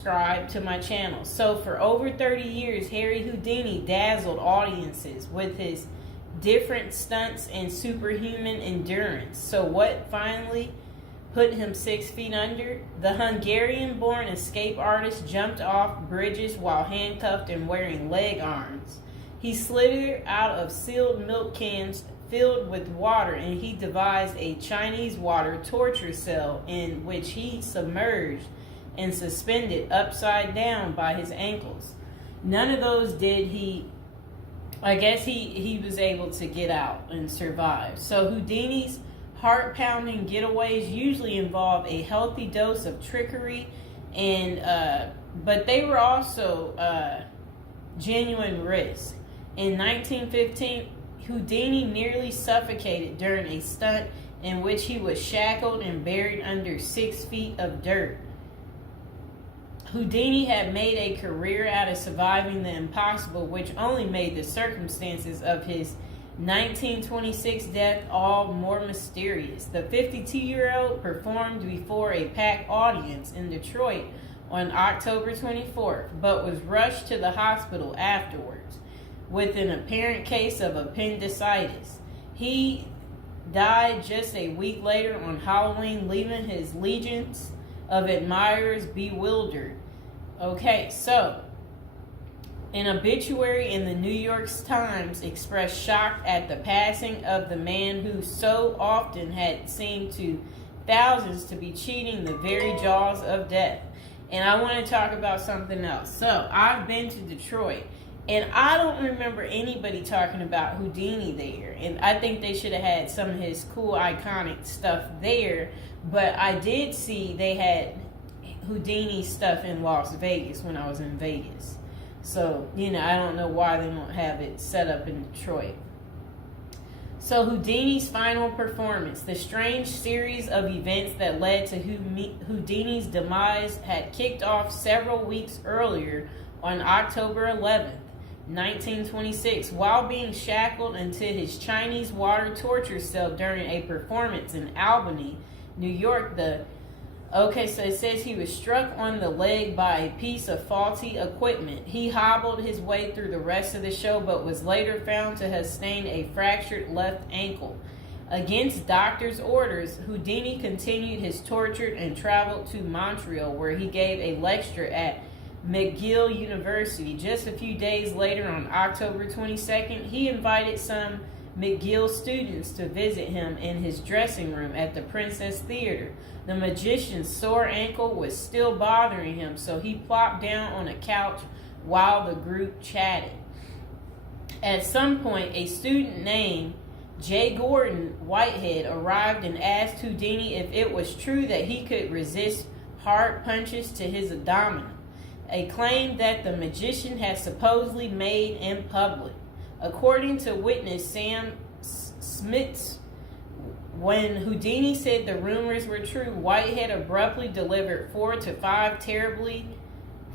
Subscribe to my channel. So for over 30 years, Harry Houdini dazzled audiences with his different stunts and superhuman endurance. So what finally put him 6 feet under? The Hungarian-born escape artist jumped off bridges while handcuffed and wearing leg irons. He slithered out of sealed milk cans filled with water, and he devised a Chinese water torture cell in which he submerged and suspended upside down by his ankles. None of those did he. I guess he was able to get out and survive. So Houdini's heart-pounding getaways usually involve a healthy dose of trickery, and but they were also genuine risks. In 1915, Houdini nearly suffocated during a stunt in which he was shackled and buried under 6 feet of dirt. Houdini had made a career out of surviving the impossible, which only made the circumstances of his 1926 death all more mysterious. The 52-year-old performed before a packed audience in Detroit on October 24th, but was rushed to the hospital afterwards with an apparent case of appendicitis. He died just a week later on Halloween, leaving his legions of admirers bewildered. Okay, so an obituary in the New York Times expressed shock at the passing of the man who so often had seemed to thousands to be cheating the very jaws of death. And I want to talk about something else. So I've been to Detroit, and I don't remember anybody talking about Houdini there. And I think they should have had some of his cool, iconic stuff there. But I did see they had Houdini stuff in Las Vegas when I was in Vegas. So, I don't know why they don't have it set up in Detroit. So Houdini's final performance. The strange series of events that led to Houdini's demise had kicked off several weeks earlier on October 11th, 1926, while being shackled into his Chinese water torture cell during a performance in Albany, New York. So it says he was struck on the leg by a piece of faulty equipment. He hobbled his way through the rest of the show, but was later found to have sustained a fractured left ankle. Against doctors' orders, Houdini continued his torture and traveled to Montreal, where he gave a lecture at McGill University. Just a few days later, on October 22nd, he invited some McGill students to visit him in his dressing room at the Princess Theater. The magician's sore ankle was still bothering him, so he plopped down on a couch while the group chatted. At some point, a student named J. Gordon Whitehead arrived and asked Houdini if it was true that he could resist hard punches to his abdomen, a claim that the magician had supposedly made in public. According to witness Sam Smits, when Houdini said the rumors were true, Whitehead abruptly delivered 4 to 5 terribly,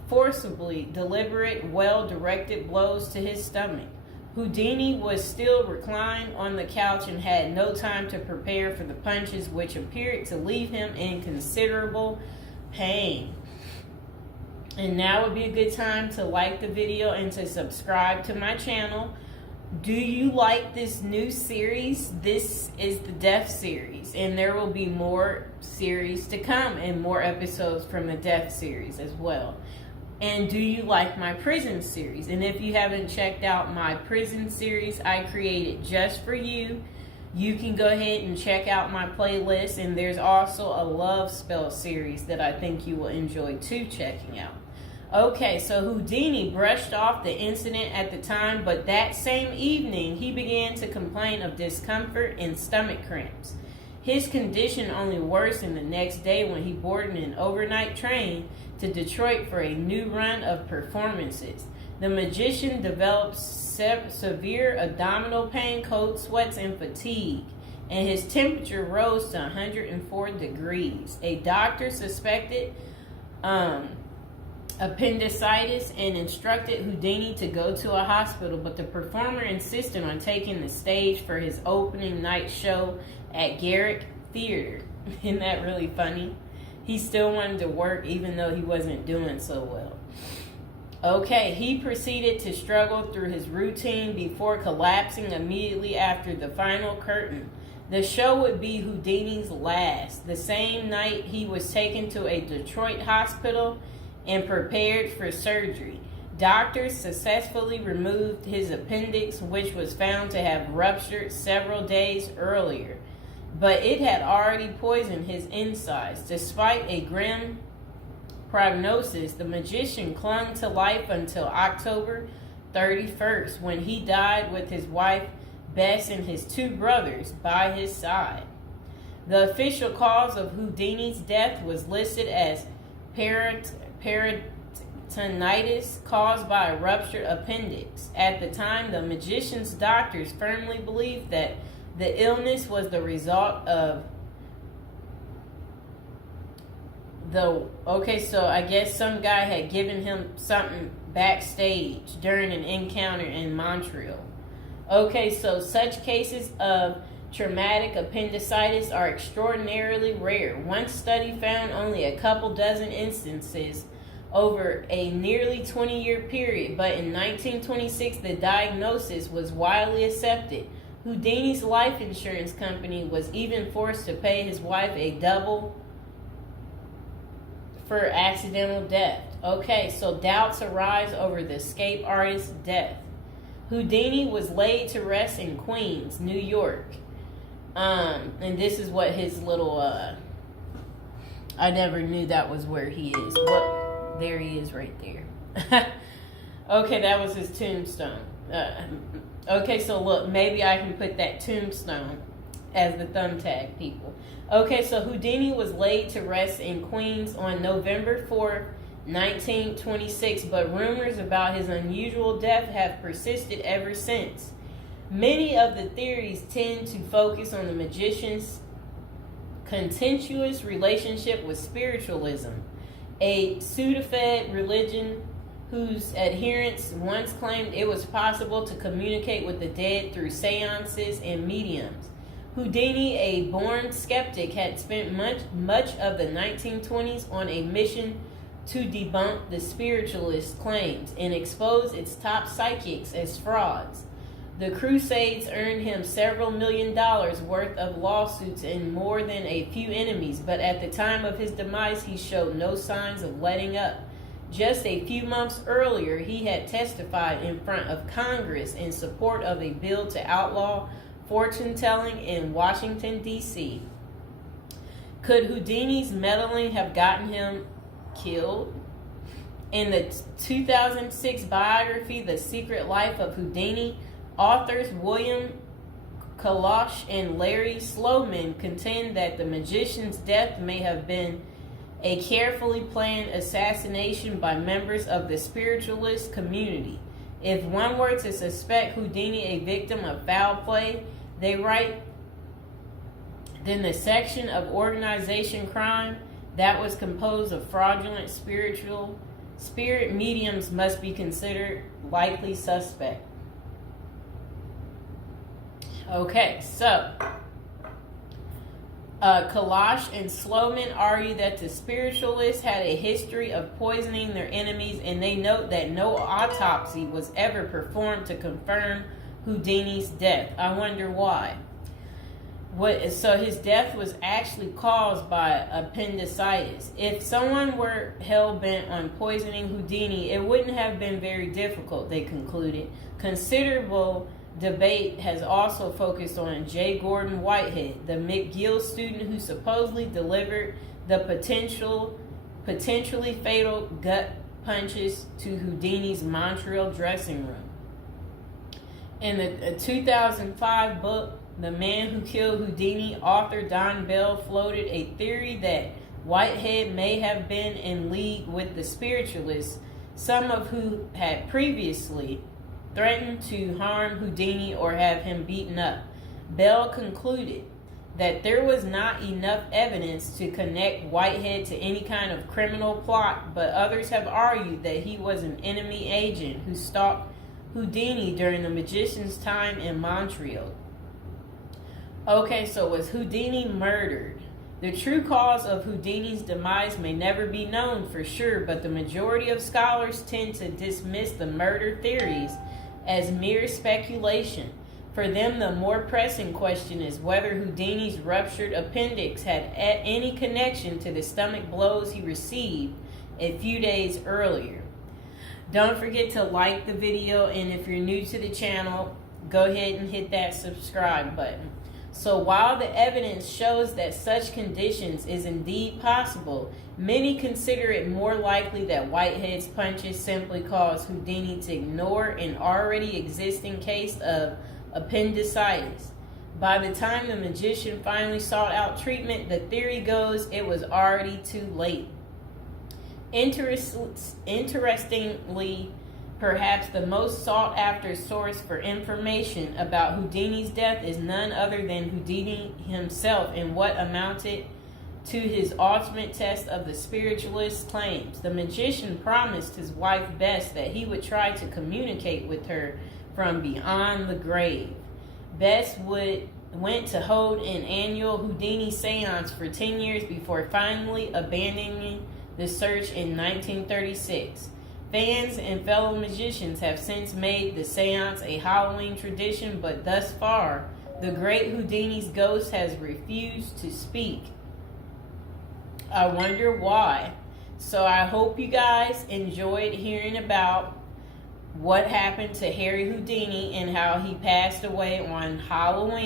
forcibly deliberate, well-directed blows to his stomach. Houdini was still reclined on the couch and had no time to prepare for the punches, which appeared to leave him in considerable pain. And now would be a good time to like the video and to subscribe to my channel. Do you like this new series? This is the Death series, and there will be more series to come and more episodes from the Death series as well. And do you like my prison series? And if you haven't checked out my prison series I created just for you, you can go ahead and check out my playlist. And there's also a love spell series that I think you will enjoy too checking out. Okay, so Houdini brushed off the incident at the time, but that same evening he began to complain of discomfort and stomach cramps. His condition only worsened the next day when he boarded an overnight train to Detroit for a new run of performances. The magician developed severe abdominal pain, cold sweats, and fatigue, and his temperature rose to 104 degrees. A doctor suspected appendicitis and instructed Houdini to go to a hospital, but the performer insisted on taking the stage for his opening night show at Garrick Theater. Isn't that really funny? He still wanted to work even though he wasn't doing so well. Okay, he proceeded to struggle through his routine before collapsing immediately after the final curtain. The show would be Houdini's last. The same night, he was taken to a Detroit hospital and prepared for surgery. Doctors successfully removed his appendix, which was found to have ruptured several days earlier, but it had already poisoned his insides. Despite a grim prognosis, the magician clung to life until October 31st, when he died with his wife Bess and his two brothers by his side. The official cause of Houdini's death was listed as peritonitis caused by a ruptured appendix. At the time, the magician's doctors firmly believed that the illness was the result of so I guess some guy had given him something backstage during an encounter in Montreal. Okay, so such cases of traumatic appendicitis are extraordinarily rare. One study found only a couple dozen instances over a nearly 20-year period, but in 1926 the diagnosis was widely accepted. Houdini's life insurance company was even forced to pay his wife a double for accidental death. Okay, so doubts arise over the escape artist's death. Houdini was laid to rest in Queens, New York. And this is what his little, I never knew that was where he is. There he is right there. Okay, that was his tombstone. Okay, so look, maybe I can put that tombstone as the thumbtack, people. Okay, so Houdini was laid to rest in Queens on November 4th, 1926, but rumors about his unusual death have persisted ever since. Many of the theories tend to focus on the magician's contentious relationship with spiritualism, a pseudo-fed religion whose adherents once claimed it was possible to communicate with the dead through seances and mediums. Houdini, a born skeptic, had spent much of the 1920s on a mission to debunk the spiritualist claims and expose its top psychics as frauds. The crusades earned him several $1 million worth of lawsuits and more than a few enemies, but at the time of his demise, he showed no signs of letting up. Just a few months earlier, he had testified in front of Congress in support of a bill to outlaw fortune-telling in Washington, D.C. Could Houdini's meddling have gotten him killed? In the 2006 biography, The Secret Life of Houdini, authors William Kalash and Larry Sloman contend that the magician's death may have been a carefully planned assassination by members of the spiritualist community. If one were to suspect Houdini a victim of foul play, they write, then the section of organization crime that was composed of fraudulent spirit mediums must be considered likely suspect. Okay, so Kalash and Sloman argue that the spiritualists had a history of poisoning their enemies, and they note that no autopsy was ever performed to confirm Houdini's death. I wonder why. So his death was actually caused by appendicitis. If someone were hell-bent on poisoning Houdini, it wouldn't have been very difficult, they concluded. Considerable debate has also focused on J. Gordon Whitehead, the McGill student who supposedly delivered the potentially fatal gut punches to Houdini's Montreal dressing room. In the 2005 book, The Man Who Killed Houdini, author Don Bell floated a theory that Whitehead may have been in league with the spiritualists, some of who had previously threatened to harm Houdini or have him beaten up. Bell concluded that there was not enough evidence to connect Whitehead to any kind of criminal plot, but others have argued that he was an enemy agent who stalked Houdini during the magician's time in Montreal. Okay, so was Houdini murdered? The true cause of Houdini's demise may never be known for sure, but the majority of scholars tend to dismiss the murder theories as mere speculation. For them, the more pressing question is whether Houdini's ruptured appendix had any connection to the stomach blows he received a few days earlier. Don't forget to like the video, and if you're new to the channel, go ahead and hit that subscribe button. So while the evidence shows that such conditions is indeed possible, many consider it more likely that Whitehead's punches simply caused Houdini to ignore an already existing case of appendicitis. By the time the magician finally sought out treatment, the theory goes it was already too late. Interestingly, perhaps the most sought after source for information about Houdini's death is none other than Houdini himself in what amounted to his ultimate test of the spiritualist's claims. The magician promised his wife Bess that he would try to communicate with her from beyond the grave. Bess went to hold an annual Houdini seance for 10 years before finally abandoning the search in 1936. Fans and fellow magicians have since made the seance a Halloween tradition, but thus far, the great Houdini's ghost has refused to speak. I wonder why. So I hope you guys enjoyed hearing about what happened to Harry Houdini and how he passed away on Halloween.